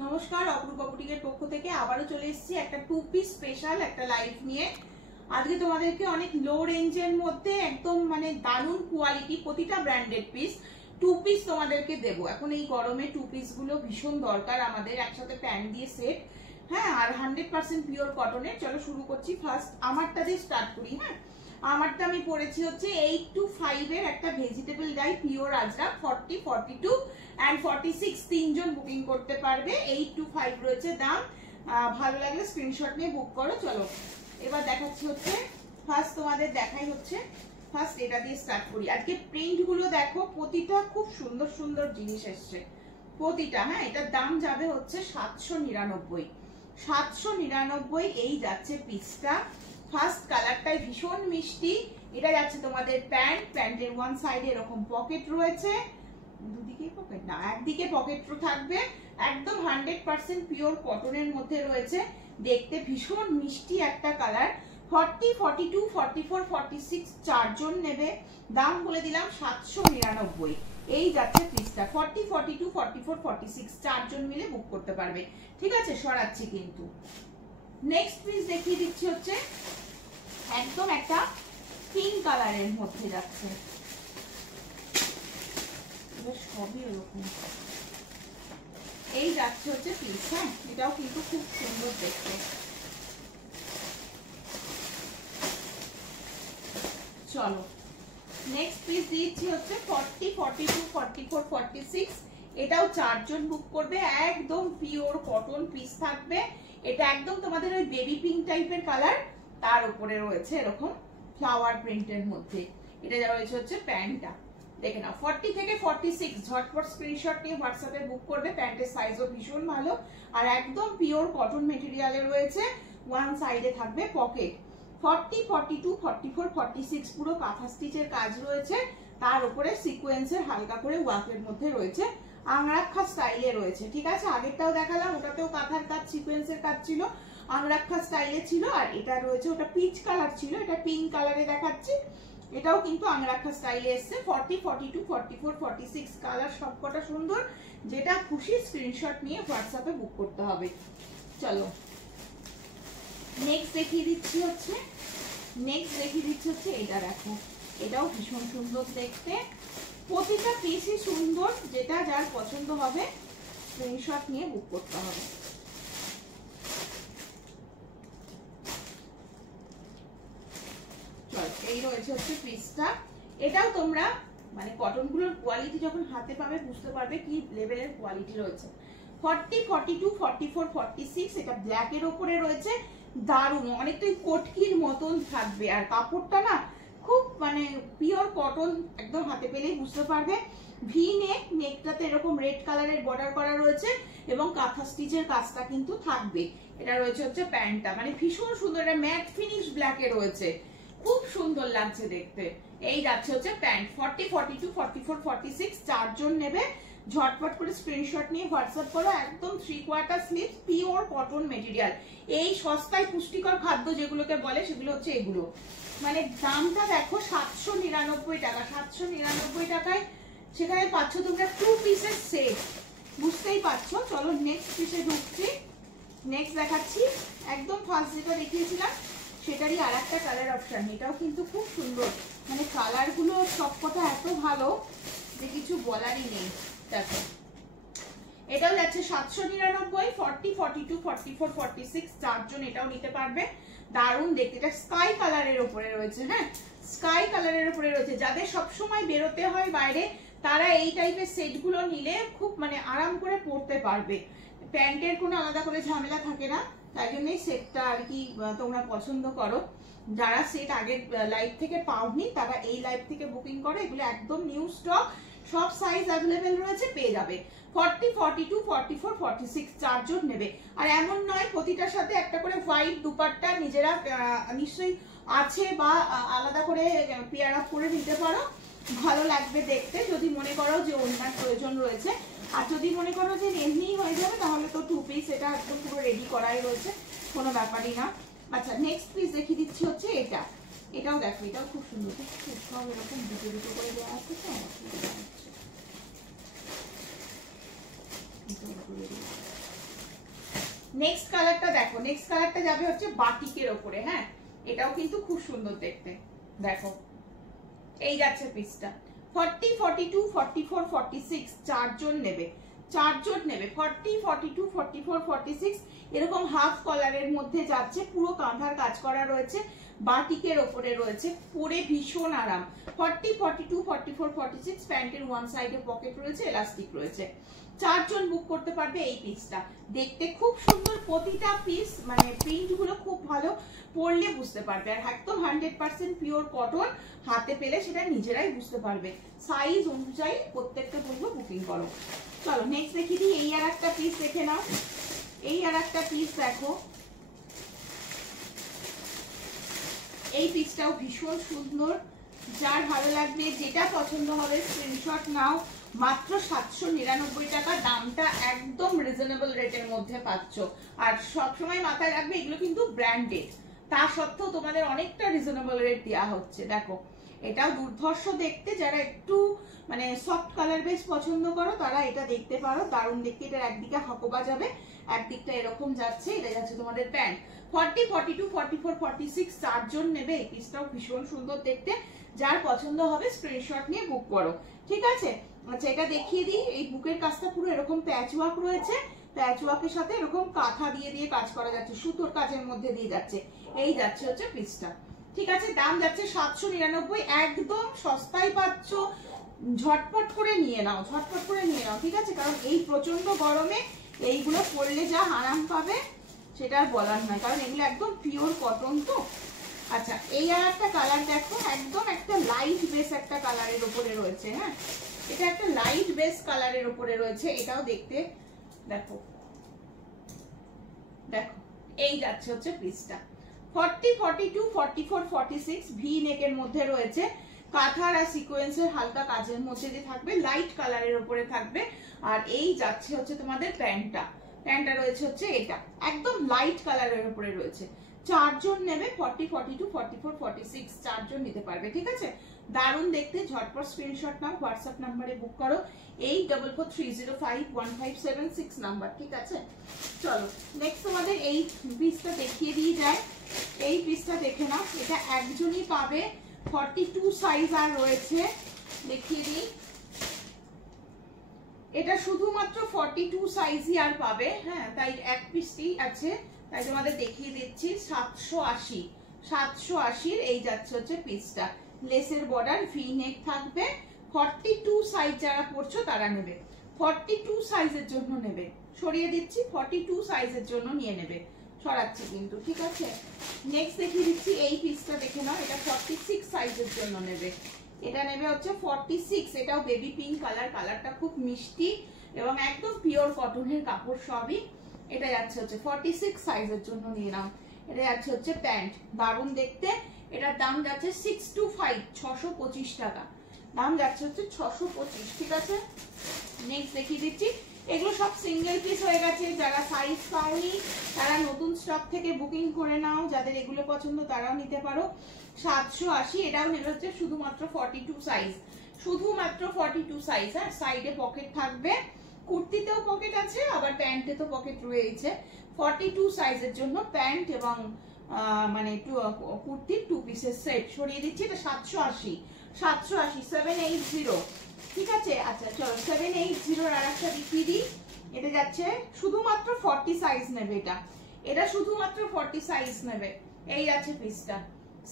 নমস্কার, অপরূপা বুটিকের পক্ষ থেকে আবারও চলে এসেছি একটা টু পিস স্পেশাল একটা লাইভ নিয়ে। আজকে তোমাদেরকে অনেক লো রেঞ্জের মধ্যে একদম মানে দারুণ কোয়ালিটি প্রতিটা ব্র্যান্ডেড পিস টু পিস তোমাদেরকে দেবো। এখন এই গরমে টু পিস গুলো ভীষণ দরকার আমাদের, একসাথে প্যান্ট দিয়ে সেট। হ্যাঁ, আর 100% পিওর কটনের। চলো শুরু করছি। ফার্স্ট আমারটা দিয়ে স্টার্ট করি। হ্যাঁ, আমারটা আমি পরেছি হচ্ছে 8 to 5 এর একটা vegetable die pure Ajrak. 40, 42 and 46 তিনজন বুকিং করতে পারবে। 8 to 5 রয়েছে দাম। ভালো লাগলে স্ক্রিনশট নিয়ে বুক করো। চলো এবার দেখাচ্ছি হচ্ছে ফার্স্ট তোমাদের দেখাই হচ্ছে ফার্স্ট এটা দিয়ে স্টার্ট করি। আজকে প্রিন্ট গুলো দেখো, প্রতিটা খুব সুন্দর সুন্দর জিনিস এসছে প্রতিটা। হ্যাঁ, এটার দাম যাবে হচ্ছে 799। 799 এই যাচ্ছে পিসটা। ফার্স্ট কালারটাই ভীষণ মিষ্টি। এটা যাচ্ছে তোমাদের প্যান্ট। প্যান্টের ওয়ান সাইডে এরকম পকেট রয়েছে, দুদিকে পকেট না, একদিকে পকেট থাকবে। একদম 100% পিওর কটনের মধ্যে রয়েছে। দেখতে ভীষণ মিষ্টি একটা কালার। 40, 42, 44, 46 চারজন নেবে। দাম বলে দিলাম 799। এই যাচ্ছে পিসটা। 40, 42, 44, 46 চারজন মিলে বুক করতে পারবে। ঠিক আছে, সরাচ্ছি কিন্তু। নেক্সট পিস দেখিয়ে দিচ্ছি হচ্ছে একদম একটা পিঙ্ক কালারের মধ্যে যাচ্ছে। সবই এরকম। এই যাচ্ছে হচ্ছে পিস। হ্যাঁ, এটাও কিন্তু খুব সুন্দর দেখতে। চলো নেক্সট পিস দিচ্ছি হচ্ছে 40, 42, 44, 46। এটাও চারজন বুক করবে। একদম পিওর কটন পিস থাকবে। এটা একদম তোমাদের ওই বেবি পিঙ্ক টাইপের কালার, তার উপরে রয়েছে এরকম ফ্লাওয়ার প্রিন্টের মধ্যে। এটা যা রয়েছে হচ্ছে প্যান্টটা। দেখে নাও 40 থেকে 46 ঝটপট স্ক্রিনশট নিয়ে হোয়াটসঅ্যাপে বুক করবে। প্যান্টের সাইজও ভীষণ ভালো আর একদম পিওর কটন মেটেরিয়ালে রয়েছে। ওয়ান সাইডে থাকবে পকেট। 40, 42, 44, 46 পুরো কাঁথা স্টিচের কাজ রয়েছে। তার উপরে সিকোয়েন্সের হালকা করে ওয়ার্কের মধ্যে রয়েছে। আংরাক্ষা স্টাইলে রয়েছে। ঠিক আছে, আগেরটাও দেখালাম, ওটাতেও কাঁথার কাজ সিকোয়েন্সের কাজ ছিল, আংরাক্ষা স্টাইলে ছিল। আর এটা রয়েছে, ওটা পিচ কালার ছিল, এটা পিঙ্ক কালারে দেখাচ্ছি। এটাও কিন্তু আংরাক্ষা স্টাইলে এসছে। 40, 42, 44, 46 কালার সবকটা সুন্দর। যেটা খুশি স্ক্রিনশট নিয়ে হোয়াটসঅ্যাপে বুক করতে হবে। চলো নেক্সট দেখিয়ে দিচ্ছি হচ্ছে এটা। দেখো এটাও ভীষণ সুন্দর দেখতে। প্রতিটা পিসই সুন্দর। যেটা যার পছন্দ হবে স্ক্রিনশট নিয়ে বুক করতে হবে। এই রয়েছে হচ্ছে পিসটা। এটাও তোমরা মানে কটন গুলোর কোয়ালিটি যখন হাতে পাবে বুঝতে পারবে কি লেভেলের কোয়ালিটি রয়েছে। 40, 42, 44, 46 এটা ব্ল্যাক এর উপরে রয়েছে। দারুণ, অনেকটাই কটকির মতন থাকবে। আর কাপড়টা না খুব মানে পিওর কটন, একদম হাতে পেলেই বুঝতে পারবে। ভি নেক, নেকটাতে এরকম রেড কালারের বর্ডার করা রয়েছে এবং কাঁথা স্টিচের কাজটা কিন্তু থাকবে। এটা রয়েছে হচ্ছে প্যান্টটা, মানে ভীষণ সুন্দর। এটা ম্যাট ফিনিশ ব্ল্যাকে রয়েছে, খুব সুন্দর লাগছে দেখতে। এই যাচ্ছে হচ্ছে প্যান্ট। 40, 42, 44, 46 চারজন নেবে। ঝটপট করে স্ক্রিনশট নিয়ে হোয়াটসঅ্যাপ করো। একদম 3/4 স্লিভস পিওর কটন মেটেরিয়াল। এই সস্তায় পুষ্টিকর খাদ্য যেগুলোকে বলে সেগুলো হচ্ছে এগুলো। মানে দামটা দেখো 799 টাকা। 799 টাকায় সেখানে পাচ্ছ তোমরা টু পিসের সেট। বুঝতেই পারছো। চলো নেক্সট পিসে ঢুকছি। নেক্সট দেখাচ্ছি একদম ফার্স্ট যেটা দেখিয়েছিলাম সেটারই আর একটা কালার অপশন। এটাও কিন্তু খুব সুন্দর। মানে কালার গুলো সবকটা এত ভালো যে কিছু বলারই নেই। দেখো এটাও যাচ্ছে 799। 40, 42, 44, 46 চারজন এটাও নিতে পারবে। দারুণ দেখতে। এটা স্কাই কালারের উপরে রয়েছে। হ্যাঁ, স্কাই কালারের উপরে রয়েছে। যাদের সবসময় বেরোতে হয় বাইরে, তারা এই টাইপের সেট গুলো নিলে খুব মানে আরাম করে পরতে পারবে। প্যান্টের কোনো আলাদা করে ঝামেলা থাকে না, তাই জন্যই সেটটা আর কি তোমরা পছন্দ করো। যারা সেট আগের লাইভ থেকে পাওনি তারা এই লাইভ থেকে বুকিং করো। এগুলো একদম নিউ স্টক, সব সাইজ অ্যাভেলেবেল রয়েছে, পেয়ে যাবে। 40, 42, 44, 46 চারজন নেবে। আর এমন নয় প্রতিটার সাথে একটা করে হোয়াইট দুপাট্টা নিজেরা নিশ্চয়ই আছে বা আলাদা করে পেয়ার আপ করে নিতে পারো, ভালো লাগবে দেখতে। যদি মনে করো যে ওনার প্রয়োজন রয়েছে, আর যদি মনে করো যে এমনিই হয়ে যাবে তাহলে তো টু পিস এটা একদম পুরো রেডি করাই রয়েছে, কোনো ব্যাপারই না। আচ্ছা নেক্সট পিস দেখিয়ে দিচ্ছি হচ্ছে এটা। এটাও দেখো, এটাও খুব সুন্দর। সব এরকম দুটো দুটো করে দেওয়া আছে তো। নেক্সট কালারটা দেখো, নেক্সট কালারটা যাবে হচ্ছে বাটিকের ওপরে। হ্যাঁ, এটাও কিন্তু খুব সুন্দর দেখতে। দেখো এই যাচ্ছে পিসটা 40, 42, 44, 46 চারজন নেবে, চারজন নেবে। 40, 42, 44, 46 এরকম হাফ কলারের মধ্যে যাচ্ছে, পুরো কাঁথার কাজ করা রয়েছে, বাটিকের ওপরে রয়েছে, পরে ভীষণ আরাম। 40, 42, 44, 46 প্যান্টের ওয়ান সাইডে পকেট রয়েছে, এলাস্টিক রয়েছে। চারজন বুক করতে পারবে এই পিসটা। দেখতে খুব সুন্দর, প্রতিটা পিস মানে প্রিন্ট গুলো খুব ভালো, পরলে বুঝতে পারবে। আর একদম 100% পিওর কটন, হাতে পেলে সেটা নিজেরাই বুঝতে পারবে। সাইজ অনুযায়ী প্রত্যেকটা বলবো বুকিং করো। চলো নেক্সট দেখি দিই। এই আর একটা পিস দেখে নাও, এই আর একটা পিস দেখো, এই পিসটাও ভীষণ সুন্দর। যার ভালো লাগবে, যেটা পছন্দ হবে স্ক্রিনশট নাও। মাত্র 799 টাকা, দামটা একদম রিজনেবল রেটের মধ্যে পাচ্ছ। আর সবসময় মাথায় রাখবে এগুলো কিন্তু ব্র্যান্ডেড, তা সত্ত্বেও তোমাদের অনেকটা রিজনেবল রেট দেওয়া হচ্ছে। দেখো এটাও দুর্ধর্ষ দেখতে, যারা একটু মানে সফট কালার বেশ পছন্দ করো তারা এটা দেখতে পারো, দারুণ দেখতে। এটার একদিকে হাকোবা যাবে, একদিকটা এরকম যাচ্ছে, এটা যাচ্ছে তোমাদের প্যান্ট। 40, 42, 44, 46 চারজন নেবে। এই পিসটাও ভীষণ সুন্দর দেখতে, যার পছন্দ হবে স্ক্রিনশট নিয়ে বুক করো, ঠিক আছে। আচ্ছা এটা দেখিয়ে দিই, এই বুকের কাজটা পুরো এরকম প্যাচ ওয়ার্ক রয়েছে, প্যাচ ওয়ার্কের সাথে এরকম কাঁথা দিয়ে দিয়ে কাজ করা যাচ্ছে, সুতোর কাজের মধ্যে দিয়ে যাচ্ছে। এই যাচ্ছে হচ্ছে পিসটা, ঠিক আছে। দাম যাচ্ছে 799, একদম সস্তায় পাচ্ছ। ঝটপট করে নিয়ে নাও, ঝটপট করে নিয়ে নাও, ঠিক আছে। কারণ এই প্রচন্ড গরমে এইগুলো পরলে যা আরাম পাবে সেটা আর বলার নয়, কারণ এগুলো একদম পিওর কটন তো। আচ্ছা এই আর একটা কালার দেখো, একদম একটা লাইট বেস একটা কালারের উপরে রয়েছে। হ্যাঁ, এটা একটা লাইট বেস কালারের উপরে রয়েছে, এটাও দেখতে দেখো, দেখো এই যাচ্ছে হচ্ছে পিসটা। 40, 42, 44, 46 ভি নেকের মধ্যে রয়েছে, কাঁথার আর সিকোয়েন্সের হালকা কাজের মধ্যে দিয়ে থাকবে, লাইট কালারের উপরে থাকবে। আর এই যাচ্ছে হচ্ছে তোমাদের প্যান্টটা, প্যান্টটা রয়েছে হচ্ছে এটা একদম লাইট কালারের উপরে রয়েছে। চারজন নেবে, 40, 42, 44, 46 চারজন নিতে পারবে, ঠিক আছে। দারুণ দেখতে, ঝটপট স্ক্রিনশট নাও, হোয়াটসঅ্যাপ নাম্বারে বুক করো 8443051576 নাম্বার, ঠিক আছে। চলো নেক্সট তোমাদের এই পিসটা দেখিয়ে দিয়ে যায়, এই পিসটা দেখে নাও, এটা একজনই পাবে, 42 সাইজ আর রয়েছে, দেখিয়ে দিই। এটা শুধুমাত্র 42 সাইজই আর পাবে। হ্যাঁ, তাই এক পিসই আছে, তাই তোমাদের দেখিয়ে দিচ্ছি। 780, 780 এই যাচ্ছে হচ্ছে পিসটা। লেসের বর্ডার, ভি নেক থাকবে। 42 সাইজ যারা পড়ছো তারা নেবে, 42 সাইজের জন্য নেবে, সরিয়ে দিচ্ছি, 42 সাইজের জন্য নিয়ে নেবে, সরাচ্ছি কিন্তু, ঠিক আছে। নেক্সট দেখিয়ে দিচ্ছি এই পিসটা দেখে নাও, এটা 46 সাইজের জন্য নেবে, এটা নেবে হচ্ছে 46। এটাও বেবি পিঙ্ক কালার, কালারটা খুব মিষ্টি এবং একদম পিওর কটনের কাপড় সবই। এটা যাচ্ছে হচ্ছে 46 সাইজের জন্য নিয়ে নাও। এটা যাচ্ছে হচ্ছে প্যান্ট, দারুণ দেখতে। এটার দাম যাচ্ছে 625, 625 টাকা, দাম যাচ্ছে হচ্ছে 625, ঠিক আছে। নেক্সট দেখিয়ে দিচ্ছি, এগুলো সব সিঙ্গেল পিস হয়ে গেছে, যারা সাইজ পাওনি তারা নতুন স্টক থেকে বুকিং করে নাও, যাদের এগুলো পছন্দ তারাও নিতে পারো। 780, এটাও নেবে হচ্ছে শুধুমাত্র 42 সাইজ, শুধুমাত্র 42 সাইজ। হ্যাঁ, সাইডে পকেট থাকবে, কুর্তিতেও পকেট আছে, আবার প্যান্টে তো পকেট রয়েছে। 42 সাইজের জন্য প্যান্ট এবং মানে কুর্তির 2 পিসের সেট, সরিয়ে দিচ্ছি। এটা 780, 780, 780, ঠিক আছে। আচ্ছা চলো 780 আর একটা দেখিয়ে দিই। এটা যাচ্ছে শুধুমাত্র 40 সাইজ নেবে, এটা শুধুমাত্র 40 সাইজ নেবে। এই যাচ্ছে পিসটা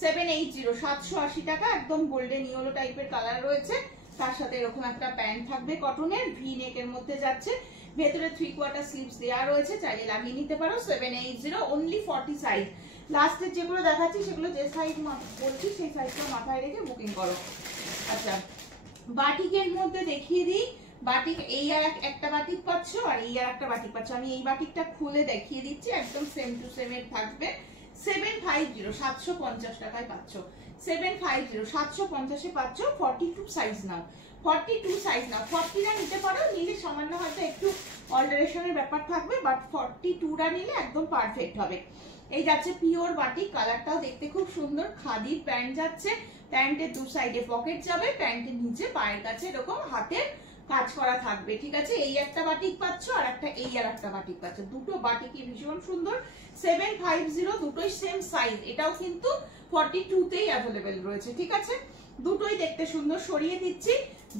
780, 780 টাকা, একদম গোল্ডেন ইয়েলো টাইপের কালার রয়েছে, তার সাথে এরকম একটা প্যান্ট থাকবে কটনের, ভি নেকের মধ্যে যাচ্ছে, ভেতরে 3/4 স্লিভস দেওয়া রয়েছে, চাইলে লাগিয়ে নিতে পারো। 780, অনলি 40 সাইজ। লাস্টের যেগুলো দেখাচ্ছি সেগুলো যে সাইজ বলছি সেই সাইজটা মাথায় রেখে বুকিং করো। আচ্ছা বাটিকের মধ্যে দেখিয়ে দিই, বাটিক এই আর একটা বাটিক পাচ্ছ, আর এই আর একটা বাটিক পাচ্ছ। আমি এই বাটিকটা খুলে দেখিয়ে দিচ্ছি, একদম সেম টু সেম এর থাকবে। 750, 750 টাকায় পাচ্ছ, 750, 750 এ পাচ্ছ। 42 সাইজ নাও, 42 সাইজ নাও, 40টা নিতে পারো, নিলে সামান্য হয়তো একটু অল্টারেশনের ব্যাপার থাকবে, বাট 42টা নিলে একদম পারফেক্ট হবে। এই যাচ্ছে পিওর বাটিক, কালারটাও দেখতে খুব সুন্দর, খাদির প্যান্ট যাচ্ছে, প্যান্টের দু সাইডে পকেট যাবে, প্যান্টের নিচে পায়ের কাছে এরকম হাতের কাজ করা থাকবে, ঠিক আছে। এই একটা বাটিক পাচ্ছ আর একটা এই আর একটা বাটিক পাচ্ছ, দুটো বাটিকই ভীষণ সুন্দর। 750 দুটোই সেম সাইজ, এটাও কিন্তু 42 তেই অ্যাভেলেবেল রয়েছে, ঠিক আছে। দুটোই দেখতে সুন্দর, সরিয়ে দিচ্ছি।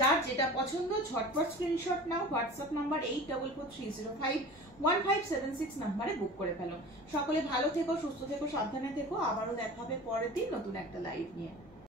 যার যেটা পছন্দ ঝটপট স্ক্রিনশট নাও, হোয়াটসঅ্যাপ নাম্বার 8443051576 নাম্বারে বুক করে ফেলো। সকলে ভালো থেকো, সুস্থ থেকো, সাবধানে থেকো। আবারও দেখা হবে পরের দিন নতুন একটা লাইভ নিয়ে।